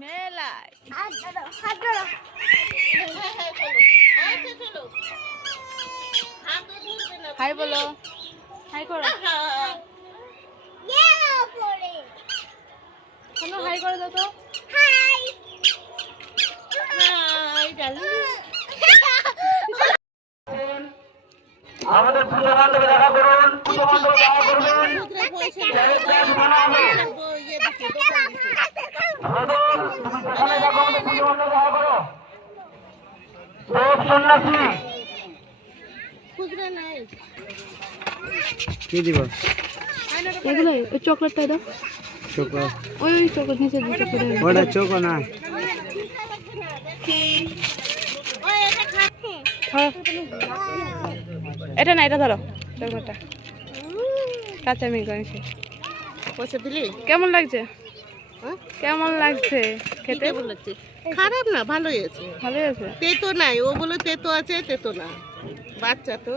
মেলায় হাত ধরো হাত ধরো। হাই বলো। হাই করো। শোনো হাই করে দাও তো। আমাদের পূজা মণ্ডপে দেখা করুন পূজা মণ্ডপে দেখা। করবেন রতন, তুমি যেখানে থাকো আমাদের পূজা মণ্ডপে দেখা করো সব সন্ন্যাসী কি দিব এগুলো ওই চকলেটটা দাও। চোখো ওই ওই চকলেট নিচে দিই চকলেট ওটা চোখো না। হ্যাঁ। এটা না এটা ধরো চকলেটটা। কাঁচা মেঘ এনেছে পয়সা দিলি? কেমন লাগছে? হ্যাঁ? কেমন লাগছে? খেতে? কেমন লাগছে খারাপ না ভালোই আছে। ভালোই আছে। তেতো নাই ও বলে তেতো আছে তেতো না। বাচ্চা তো।